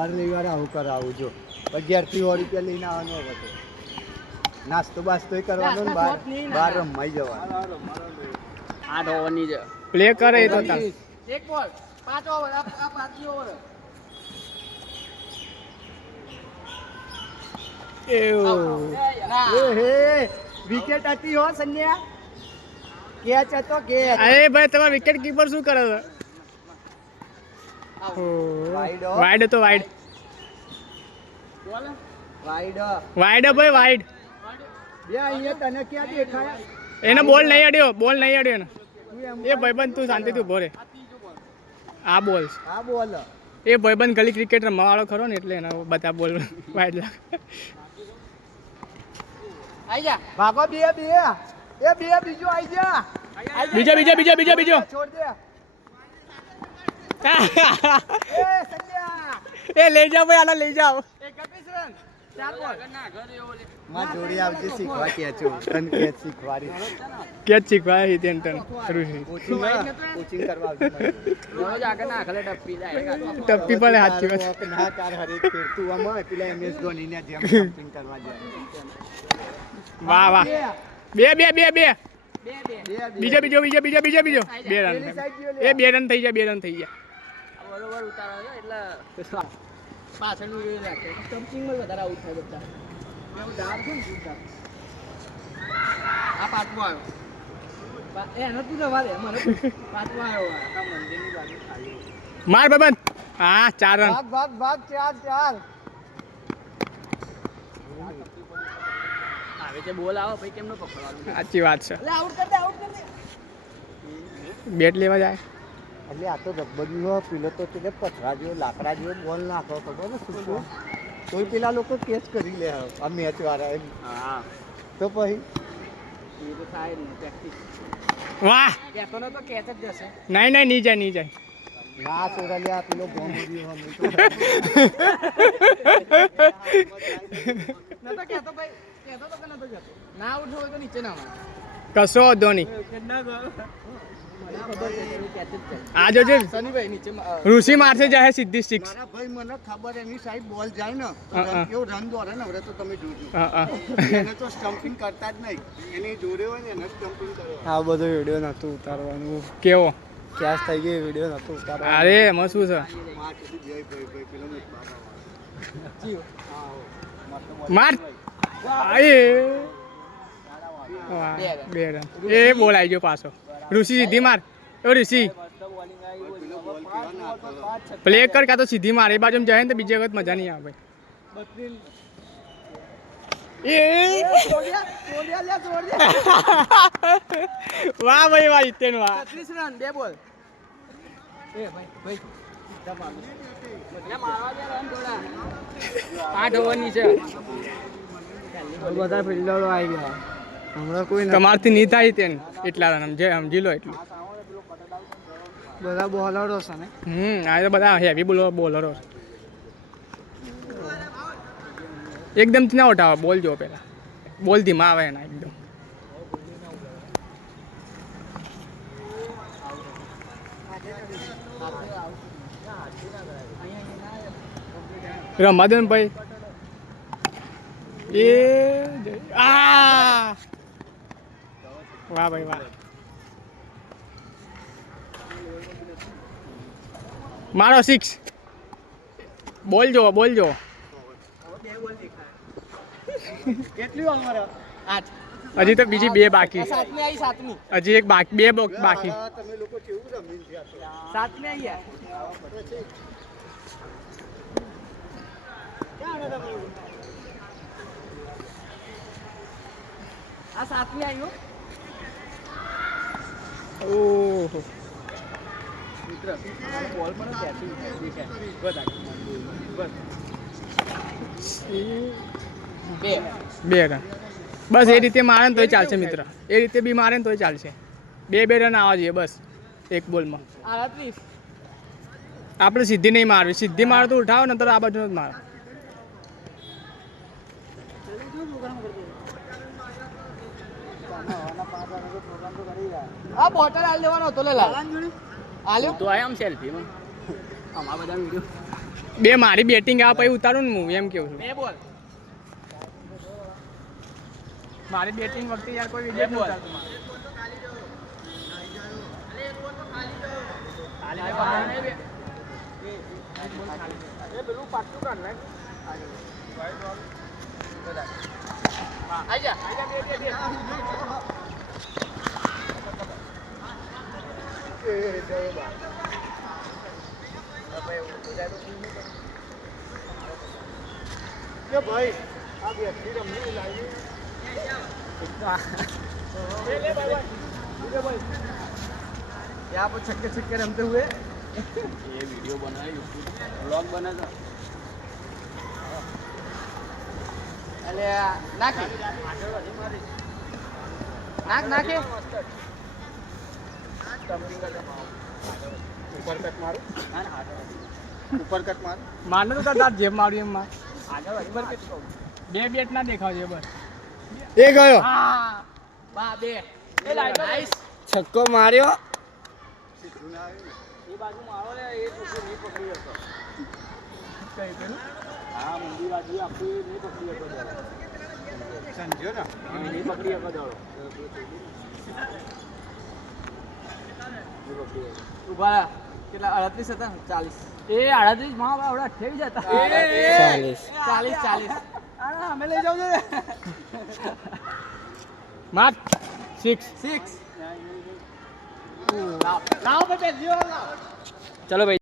હર રવિવારે આવું કરાવું જો 1100 રૂપિયા લઈને આવવાનો હતો. નાસ્તો બાસ્તો કરવાનો ને બહાર રમાઈ જવાનું. 8 ઓવરની છે. પ્લે કરે તો એક બોલ 5 ઓવર આ 5 ઓવર. વિકેટ હતી હો સંન્યા. કેચ હતો કેચ. અરે ભાઈ તમારો વિકેટ કીપર શું કરે છે? વાઇડ તો વાઇડ. વાઇડ વાઇડ ભાઈ વાઇડ. બે અહીંયા તને ક્યાં દેખાય? એને બોલ નહીં અડ્યો એને. એ ભાઈબંધ તું શાંતિથી ઉભો રે. આ બોલ એ ભાઈબંધ ગલી ક્રિકેટ રમવા વાળો ખરો ને એટલે એના બધા બોલ વાઇડ લાગે. આઈ જા ભાગો બે બીજો આઈ જા. બીજો છોડ દે. એ લઈ જાઓ ભાઈ આના લઈ જાઓ. 31 રન 4 બોલ ના ઘરે એવો લે. માં જોડી આવજે શીખવા કેચો તન કેચ શીખવાડી. કેચ શીખવાય તેન કોચિંગ કરવા આવજે. રોજ આગળ ના ખલે ટપ્પી જાય. ટપ્પી પડે હાચી વાત. ના કાર હરેક ફેર તું આમાં પેલા MS ધોની ને જેમ કોચિંગ કરવા જાય. વાહ બે બીજો 2 રન. એ 2 રન થઈ જાય. બરોબર ઉતારો છે એટલે પાછળનું એ રાખે સ્ટમ્પિંગમાં વધારે આઉટ થાય બધા. એવું ડાર છે ને ડાર. આ પાટમાં આવ્યો. એનો તું જવા દે મને પાટમાં આવ્યો. આ મંદિરની બાજુ ખાલી માર બાબન. હા 4 રન. ભાગ 4 આવે છે બોલ આવો ભાઈ કેમનો પકડવાનું. સાચી વાત છે. એટલે આઉટ કર દે. બેટ લેવા જાય એટલે આ તો રબડીઓ પેલો તો તે પથરા જેવો લાકડા જેવો બોલ નાખો ખબર ને શું તોય પેલા લોકો કેચ કરી લે આ મેચ વાળા. હા તો પછી એ તો થાય ને પ્રેક્ટિસ. વાહ. કેતો ન તો કેચ જ જશે. નહીં જાય. ના સોરાલિયા પેલો બોમ્બડીઓ ન તો કેતો ભાઈ કેતો તો કે ન તો જતો. ના ઉઠો હોય તો નીચે ના માર. કશો વાંધો નહીં. આ જોજે સનીભાઈ નીચે ઋષિ મારશે જાય સીધી 6. મારા ભાઈ મને ખબર એની સાઈડ બોલ જાય ને કેવું રન દોડે ને હવે તો તમે જોજો. એને તો સ્ટમ્પિંગ કરતા જ નહીં. એની જોડે હોય ને એને સ્ટમ્પિંગ કરે. આ બધો વિડિયો નતો ઉતારવાનું. કેવો કેશ થઈ ગયો વિડિયો નતો ઉતારવાનો. અરે એમાં શું છે? માર બે રન. એ બોલ આવી ગયો પાછો. ઋષિ સીધી માર. ઋષિ પ્લે કર કાં તો સીધી માર. એ બાજુ જાય ને તો બીજી વખત મજા નહીં આવે. વાહ ભાઈ વાહ. 30 રન 2 બોલ. એ ભાઈ મારવા દે રન થોડા. 8 ઓવરની છે. બધા ફિલ્ડરો આવી ગયા. હમણાં કોઈ તમારથી નહીં થાય તેને એટલા રન સમજી લો એટલું. બધા બોલરો છે ને. આ તો બધા હેવી બોલરો. એકદમ ના ઉઠાવો. બોલ જો પેલા બોલ ધીમા આવે એના એકદમ. રમવા દો ને ભાઈ. વાહ ભાઈ વાહ. મારો 6. બોલ જો કેટલી અમારા 8 હજી તો બીજી 2 બાકી. સાતમી આવી સાતમી. હજી એક બાકી 2 બાકી. તમે લોકો કેવું રમી ગયા? સાતમી આવી યાર. આ સાતમી આવી હો. ઓહો મિત્ર બોલ પર કેચિંગ દેખાય. બે રન બસ. એ રીતે મારે ને તોય ચાલશે મિત્ર. એ રીતે બી મારે ને તોય ચાલશે. 2 રન આવવા જોઈએ બસ એક બોલમાં. 38. આપણે સીધી નહીં મારવી. સીધી મારો તો ઉઠાવો ને તો આ બાજુ જ મારો. આ બોટલ આલ દેવાનો હતો લે લાલ. આલ્યો તો આમ સેલ્ફી માં. અમારા બધા વિડિયો બે મારી બેટિંગ આવે પછી ઉતારું ને હું એમ કેવું છું. 2 બોલ. મારી બેટિંગ વખતે યાર કોઈ વિકેટ ન ઉતારતું મારે. પેલું પાટલું કાઢ નાખ. આઈ જા બે. કે ભાઈ આ બેટરી રમવી લાવી यहाँ पर छक्के छक्के रमते हुए ये वीडियो बना व्लॉग बना था अरे नाखे नाखे ઉપર કટ મારું ઉપર કટ મારું મારને તો તાર જેબ માર્યું એમ માર. આગળ વધી બર કે બે બેટ ના દેખાવ છે બસ. એ ગયો હા બા બે એ નાઈસ છક્કો માર્યો એ બાજુ મારો લે એ છોકરો નહીં પકડી હતો કઈ પેલું હા મંદી બાજુ આખી નહીં પકડી હતો સમજ્યો ને નહીં પકડી હતો દાડો ઉભા કેટલા 38 હતા 40 એ 38 માં આવડા 28 હતા 40 આના અમે લઈ જાવ છે માર 6. 6 લાવ બે જીઓ લાવ ચલો ભાઈ.